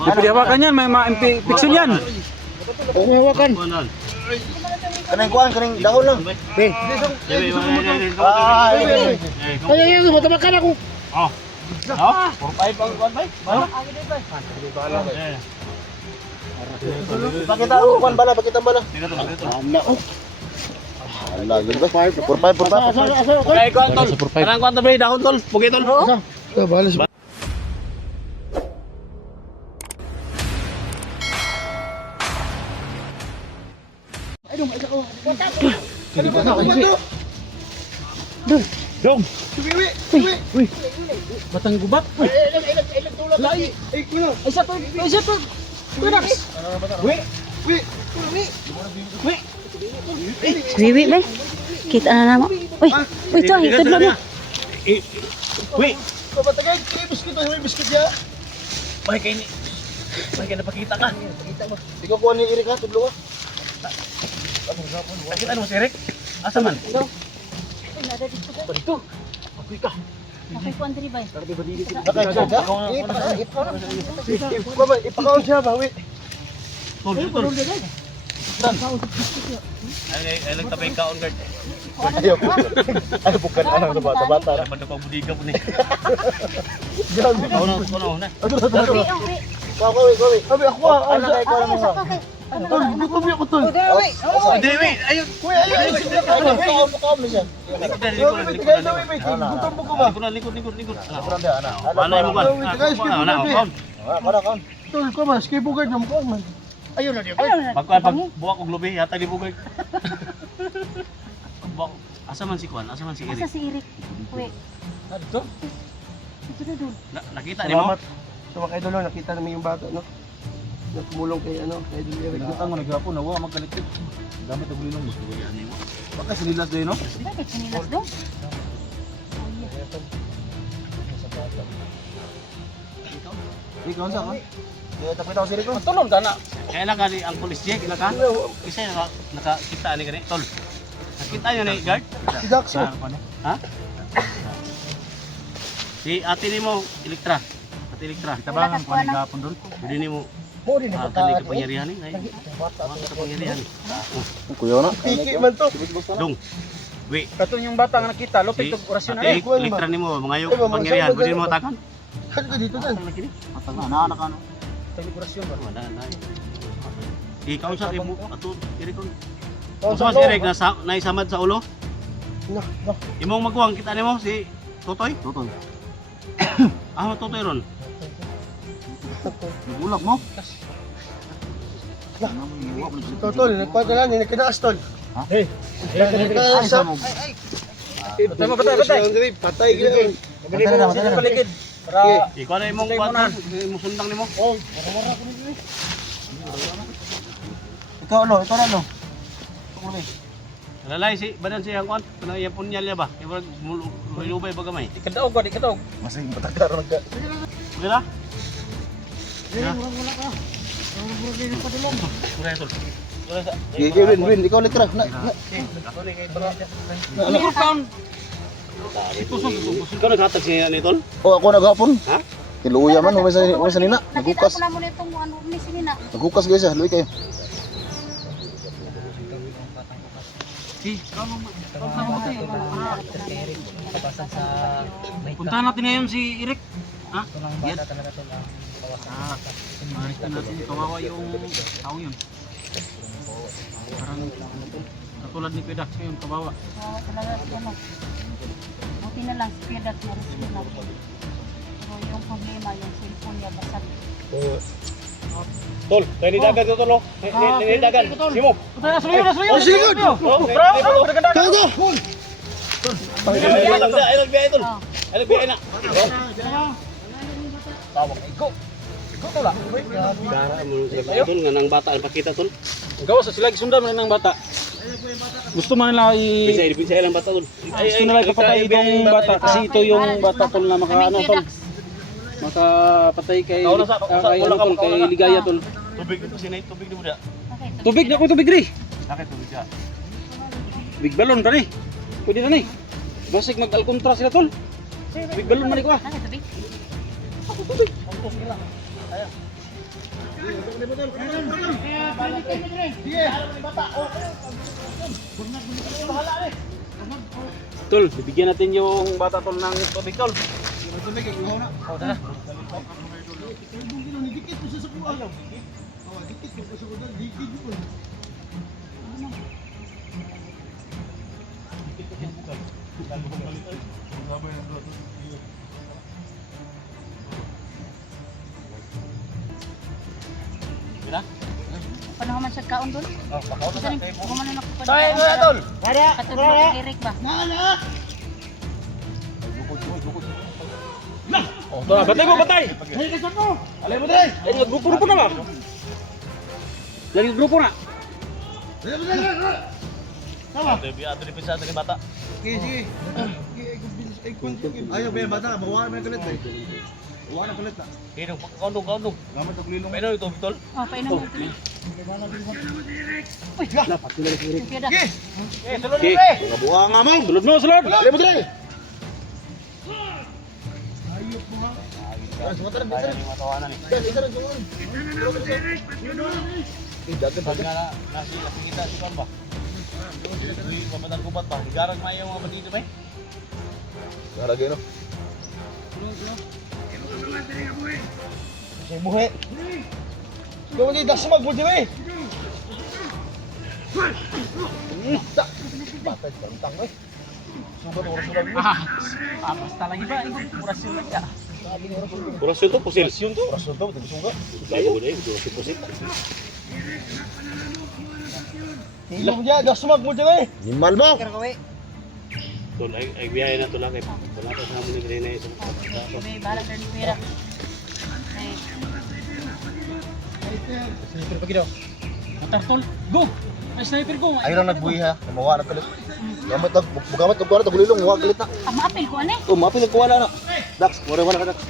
Pwede hawakan yan, may ma-pixel yan. Oo, may hawakan. Kanang kuan, kanang dahon lang. Be. Ay, matabakan ako. Oh. Oh, 4-5 ang kuan bay. Bala. Pakita ako kuan bala, pakita bala. Ano? Ala, gud ba? 4-5. Okay, kuan tol. Kanang kuan tol bay, dahon tol. Pugi tol. Balas. Dong. Uy, batang gubat. Lai. Ay, isa to. Wiwi ba? Kita na naman. Uy, ito ay tudlo na. Wait. Kapatagay, biskit to, biskit ya. May kay ni. May kay napakita ka. Di ko kuan ni Eric ha, tudlo ka. Nakita mo si Eric? Asa man? Ito. Dito. Ako'y ka. Okay, kuan diri bay. Ipakaon siya ba, wait. Tol. Ay nagtabay kaon guard. Ayaw. Ay bukan anang sa bata-bata. Dapat ako budiga po ni. Grabe. Una. Okay. Sabi ako ano kay ko ano. Tol, Gutom ako tol. Dewi, ayun. Kuya, ayun. Pakaon mo siya. Gutom mo ko ba? Likod. Ana. Ano mo ba? Kaon. Tol ko mas kay bugad na mo man. Ayun na dia. Pagkuan pag buwak og lubi yata di bugay. Asa man si Kuan? Asa man si asa Eric? si Eric? Uy, Dito. ito na dun. Nakita ni mo? So mga idol, nakita namin yung bata, no? Nagpumulong kay ano, kay Idol Eric. Ang nagapon na wa magkalit. Gamit og linong gusto ko yan mo. Baka sinilas day no? Bakit sinilas dong? Ikaw sa ka? Tapos ako si Rico. Tulong ka na. Kaya na kani ang police check ila ka. Isa nakakita ni kani tol. Nakita niyo ni guard? Si Daxo. Ha? Si ate ni mo Elektra. Ate Elektra. Tabangan ko ni gapon doon. Hindi ni mo Mo din ang kani kapangyarihan ni. Ay, kapangyarihan. Kuya na. Piki man to. Dong. Wi, Katong yung bata nga nakita, lupit si og orasyon na. ate Elektra ni mo mga yung kapangyarihan. Pwede mo takan. Ano ka dito dan? Matang na anak ano. Tagli orasyon ba? Wala na. Ikaw sa imo ato diri ko. Oh, Sa si Eric na naisamad sa ulo. No. Imong magkuwang kita nimo si Totoy? Totoy. Totoy ron. Bulak mo? Totol, nagkwento lang, nakinaas tol. Ha? Hey. Nakinaas. Patay. Patay gila. Patay na paligid. Para Ikaw na imong kuwan. Imong sundang nimo. Oh, ikaw ano? Lalay si badan siya kuwan. Kana iya punyal niya ba? Lubay ba gamay? ikadaog ba, ikadaog. Masing patagaro nagka. Dira. Win, ikaw litra. Ikaw naghatag siya ni tol? Oh, ako naghapon. Ha? Kiluya man, umay sa nina. Nakita Nagukas. ko na mo nitong ano ni sinina. Nagukas guys, luwi kayo. Puntahan natin ngayon si Eric. Ha? Yan. Maritan natin kawawa yung tao yun. Parang katulad ni Kuya Dax ngayon, kawawa. Talaga ano. Buti na lang si Piedad na rescue na. Pero yung problema, yung cellphone niya basag. Tol, tayo nidagan ito tol. Nidagan. Simo. Oh, sige good. Bravo. Kago. Ay nagbiyay tol. Ay nagbiyay na. Tawag iko. Iko to la. Gara mo sa tol nga nang bata ang pakita tol. Gawas sa sila gisundan man ng bata. Gusto man nila Bisa lang bata tol. gusto nila kapatay itong bata kasi ito yung bata tol na maka ano tol. Makapatay kay ano tol kay Ligaya tol. Tubig ito sinay tubig ni muda. Tubig na ko tubig ri. Sakit tubig siya. Big balon tani. Pwede na ni. Basig mag-alkontra sila tol. Big balon man ko ah. Ano sabi? Tol, bibigyan natin yung bata tol ng tubig tol. Oh, tara. Mira. Paano man sa kaon doon? Oh, pakaw Kasi kumanan ako pa. Tay, kuya tol. Katulog Eric ba? Oh, tol, batay mo, batay. Alay mo dai. Ay, nagrupo na ba? Lagi grupo na. Ato di pisa tadi bata. Sige. Ayaw ba yung bata? Bawa naman yung kulit eh. Bawa na kulit na. Kino kaundong. Gamat ang kulilong. Pero ito tol. Oh, painom mo. Uy, Dapat sila si Eric. piyada. Sulod Okay. pre. Buha nga mo. Sulod mo, sulod. Alay mo dre. Ayop mo ha. Sumatara, Kaya ni matawanan ni. isa lang tungon. Dagat Pag nga nasi kita si Kon ba? Uy, pamatan kupat ba? Digarag maayo mga batito ba? Lagi no. Kasi buhe. Ikaw hindi dasmag mo dire. Batay tantang eh. Sugat oras sudah. Basta lagi ba? Kurasyon lang ya. Kurasyon to, pusil. Oras sudah betul sugat. Layo ko na yun, pusil. Hilom dia dasmag mo dire. Nimal mo. Tol, ay biyaya na to lang kay wala pa sa mo ni Grena isa. May balat ng pera. Sniper pa gidaw. Motor tol. Go. Ay sniper go. Ay lang nagbuhi ha. Mawa na kulit. Gamat og bugamat og kuwara tagulilong wa kulit na. Ah, maapil ko ani. Oh, mapil ko wala na. Dax, wala ka Dax.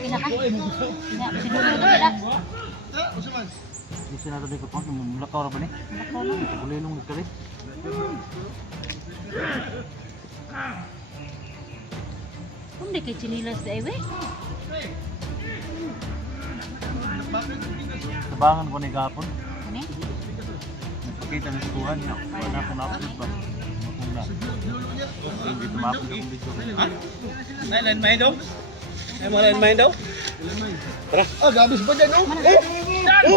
Pinaka. Ya, sinulog na piyada. Bisa na to ko pang mulakaw ra ba ni? Gulilong nagkali. Kung di kay chinilas da ewe. Tabangan ko ni gapon. Ani? Nakita ni Tuhan niya. Wala ko na-upload ba? Wala. Hindi tumapon yung video. Ay, landmine daw? Ay, mo landmine daw? Ah, gabis ba dyan, no?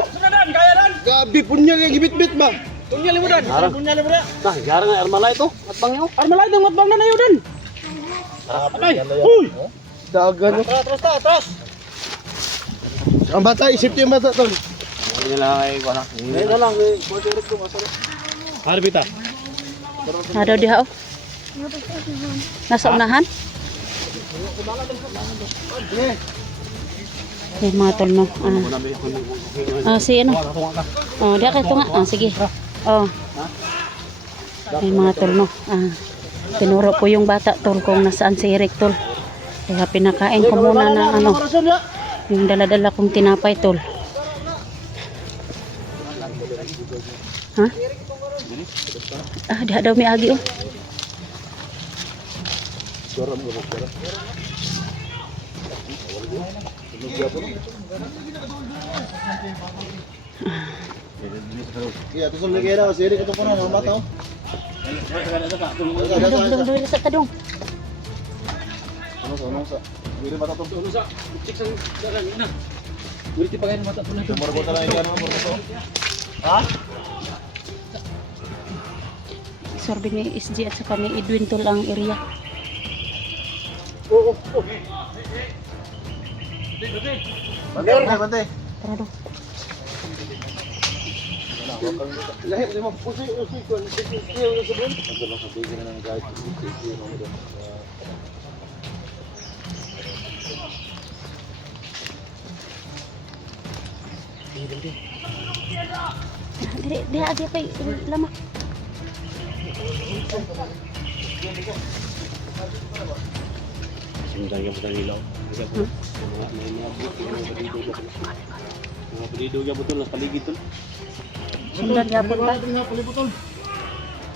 Sunadan! Kaya lan! Gabi punya yang gibit-bit ba? Tunyali mo dan! Tunyali mo dan! Nah, jarang na armalay to. Matbang yo. Armalay dong, matbang na nayo dan. Ay! Uy! Dagan. Atras! Ang bata, isip yung bata tol. Hindi lang ay ko na. Ngayon na lang, pwede rin to masarap. Harbita. Nadaw diha oh. Nasa unahan? Eh, mga tol no. Si ano? Oh, diha kay tunga. Ah, sige. Oh. Eh, mga tol no. Tinuro ko yung bata tol kung nasaan si Eric tol. Kaya pinakain ko muna ng ano. Yung dala-dala kong tinapay tol. Ha? Diha daw may agi oh. Iya, terus lagi ada masih ada ketemu orang mata tahu. Dudong sa kadong. Ano sa. Bili mata tuh. Ano sa? Cik sang dalan ina. Buri ti pagayon mata pula to. Nomor bota na yan mo to. Ha? Sorbe ni SG at saka ni Edwin tol ang area. Bante. Tara do. Lahir lima pusi ko. Iyo sa bun. Ang lang sa bigyan ng guys. Dia agi pa lama. Sundang yang petang ilaw. Mga palido ya betul lah paligid to. Sundan gapon ta.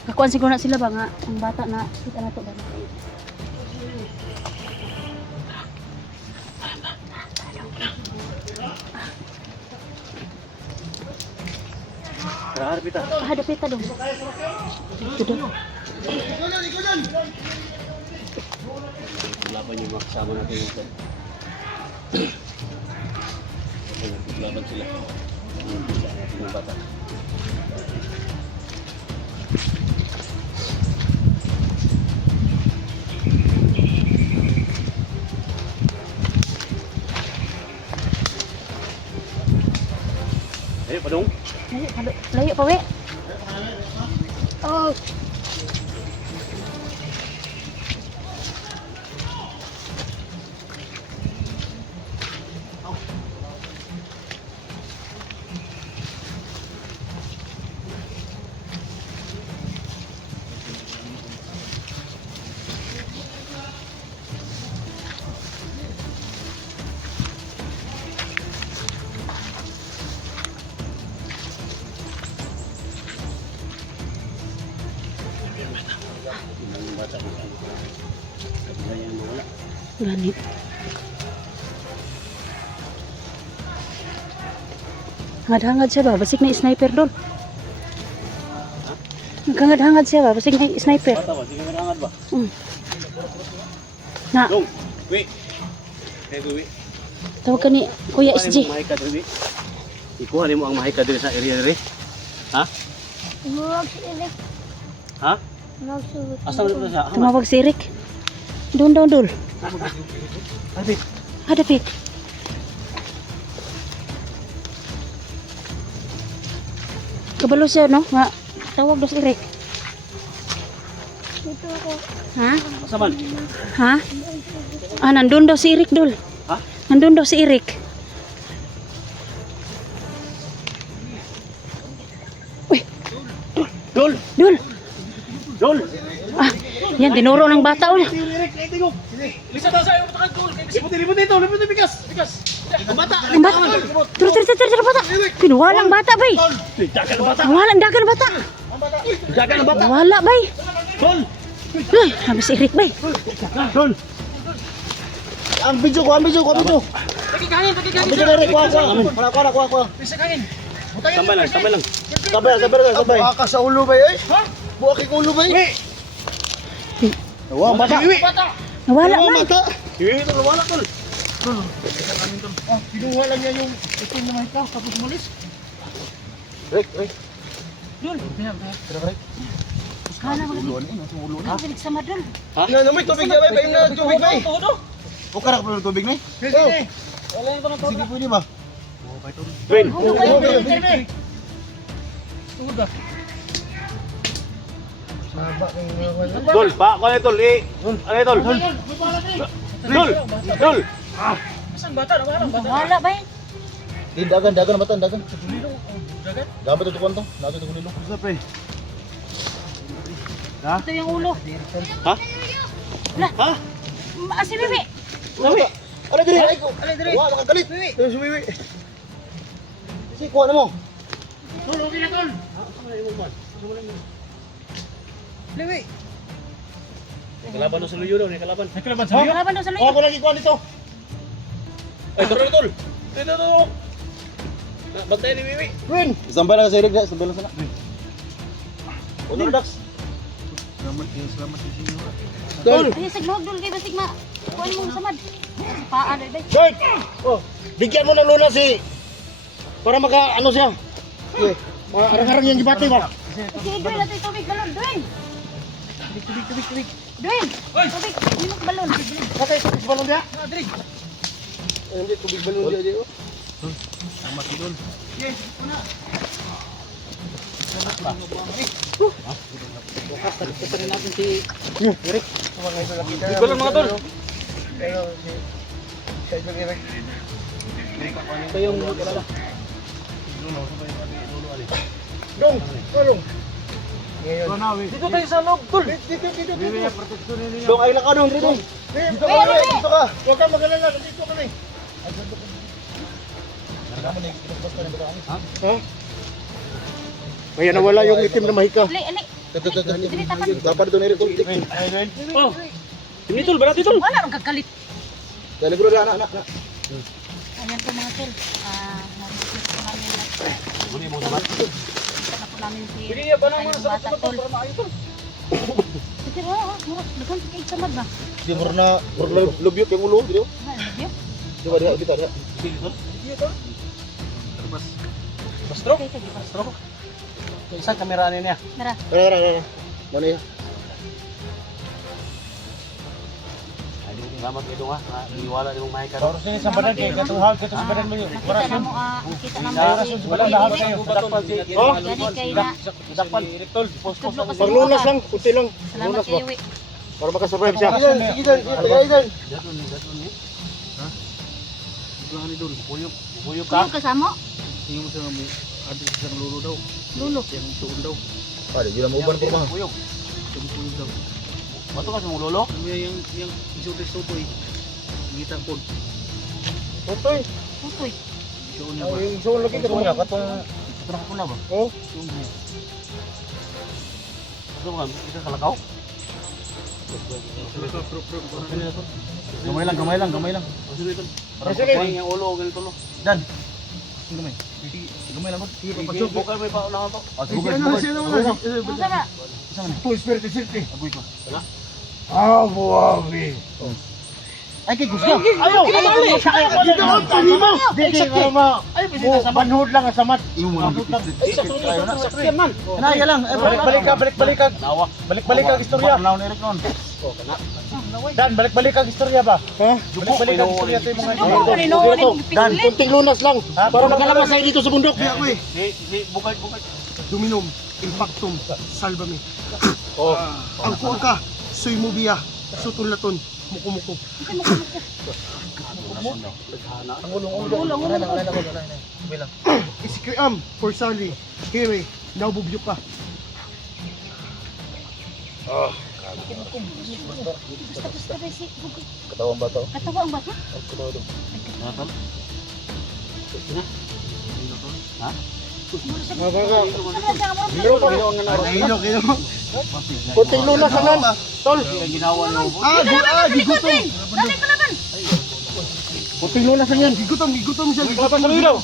Kakuan siguro na sila ba nga ang bata na kita na to ba? Harap kita. Hadapit ta dong. Tudo. Laban yung mga kasama natin yung laban sila. Yung bata. Ayo, padung. Layo pa we. Oh. Yung bata ko. Kabila yan mawala. Gani. Hangad-hangad siya ba? Basig na sniper doon. Hangad-hangad siya ba? Basig na sniper. Bata ba? Sige marangad ba? Na, Dong, wait. Hey, wait. tawag ka ni Kuya SG. Mahika diri. Ikuha mo ang mahika diri sa area diri. Ha? Ha? Asa mo na siya? Tumawag si Rick. Doon. Alvin. Hadapit. Kabalo siya, no? Nga, tawag daw si Rick. Ha? Asa man? Ha? Ah, nandun daw si Eric, Dol. Ha? Nandun daw si Eric. Uy, Dol! Dol. Dol! Ah, yan, dinuro ng bata, oh. Lisa tayo sa'yo, matakan Dol! Liputin ito, liputin bigas! Bigas! Ang bata! Ang bata. Tara, bata. Pinuwalang bata, bay. Dagan ang bata! Nawalan, dagan ang bata. Dagan ang bata! Nawala, bay. Dol! Ay, sabi si Eric, bay. Dol! Ang video ko. Ang video na rin, kuha. Tambay lang. Sabay. Buka ka sa ulo ba eh? Buka ka ulo ba eh? Wow, bata. Nawala, man. Bata. Hiwi ito, wala Dol! Kinuha lang niya yung itim na mahika, tapos umalis. Rick. Kana mo na. Pinig sa madol. May tubig na ba? Paim na tubig ba eh? Buka na ka tubig na eh? Sige. Sige pwede ba? Win! Dol, pa ako na Dol! Ano Dol? Dol! Nawala, bay. Di dagan na batan. Dagan ito kwanto. Dagan ito kulilo. Ito yung ulo. Ha? Wala. Ha? Si Bibi. Sabi. Ano diri? Wah, makagalit. Ano si Bibi? Sige, kuha na mo. May kalaban daw sa luyo daw, may kalaban. Kalaban daw sa Oh, layo. ako lagi kuha dito. Ay, Tol! Ito! Bantayan ni Wiwi. Win. Sambal lang sa Eric, sambal lang sana. Udin Dax. Dol. Ay, saglog, Dol. Kaya basig ma. Kuhan mo samad. Paan, bay. Dol. Oh, bigyan mo ng luna si para maka ano siya. Okay. Arang-arang yung gibati ba? Sige, Dwayne, natin tubig balon. Dwayne! Tubig. Dwayne! Tubig, minok balon. Okay, tubig balon dia. Hindi tubig balon dia oh. Sama si Dol. Bukas, tagpuparin natin si Eric. Tubig balon mga Tol. Pero si Eric. ito yung kilala. Dong, tulong. Ngayon. Dito tayo sa loob, Tol. Dito. Dong, ay laka dong, dito. Dito ka. Huwag kang mag-alala, dito ka na eh. Ha? Kaya nawala yung itim na mahika. Ali. Dapat ito na rin tol. Oh. Ini tol, berarti tol. Wala ron kagalit. Dali bro, anak. Ayan po mga tol. Na-receive po namin at na po namin si bata tol. Sige ra, dagan sa kay samad ba? Di mo na lubyot yung ulo, di ba? Love you. Di ba dia? Bastro. Okay, sige pa. Bastro. Isa kamera niya. Tara. Rara. Mana ya? Salamat kayo nga. Iniwala niyo may ka. Harus ini sampai kay katuhag kita sa badan mo. Nakita na mo, nakita na mo si Wala lahat kayo. Oh, Gani kay na. Dakpan tol. Tudlo kasi paglunas lang, kunti lang. Salamat Lunas ba? kayo. Para makasurvive siya. Dadun ni. Ha? Bukan ni dul. Buyog Kuyo kasamo? Tingin mo sa mo. Adi sa lulo daw. Lulo. Yang tuon daw. Ada gila mau ban po mah. Buyog. Buyog daw. Bato ka sa mo lolo? Yang isotoy. Ngita po. Otoy. Utoy. Doon niya Oh, ba? yung soul lagi katong katong Terang ko na ba? oh. Ito ba? Isa kalakaw? Gamay lang. Sige. Yung ulo, ganito lo. Dan. Gamay. Gamay lang ba? Sige, papasok. Bukal may paunahan to. Unsa ba? Full spirit safety. Agoy ko. Wala? Ah, buwabi. Ay, kay Gusga. Ayaw, banhud lang sa mat. Yung mo lang. Sakyan man. Naya lang. Balik ka. Nawak. Balik ka istorya. Naon Eric noon. Dan, balik ka istorya ba? Ha? Balik ka istorya sa mga Dan, kunting lunas lang. Para makalabas tayo dito sa bundok. Si bukay. Dominum, impactum, salvame. Oh. Ang kuka, suy mo biya, sutulaton, muko-muko. Isikriam, forsali, kere, naububyo ka. Basta ba si Katawang bato. katawa ang bata? Natal. Ha? Kunting lunas lang. Tol. Ang ginawa niyo. Gigutom! Dali ko naman. Kunting lunas lang yan. Gigutom siya, Kalabas sa luyo daw.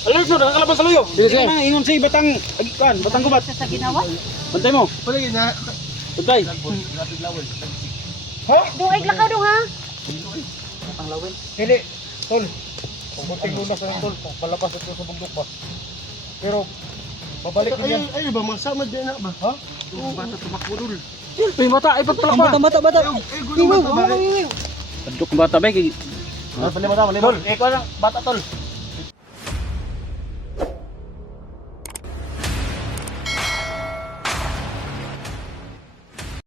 Alam mo, nakakalabas sa luyo. Sige, sige. Sige. Ingon si batang gubat. Sa ginawa? Bantay mo. Palagi na, Bantay. Duig lakaw dong ha. Hindi. Tol. Kunting lunas lang tol. Palabas ito sa bundok ba. Pero babalik din yan. ay ba, masama din na ba? Ha? Oo, bata tumakbo dul. Ay, bata. Ay, pagpalak ba? Bata. Ay, gulo bata ba? Tadok bata ba? Bali. Tol, ikaw lang bata tol.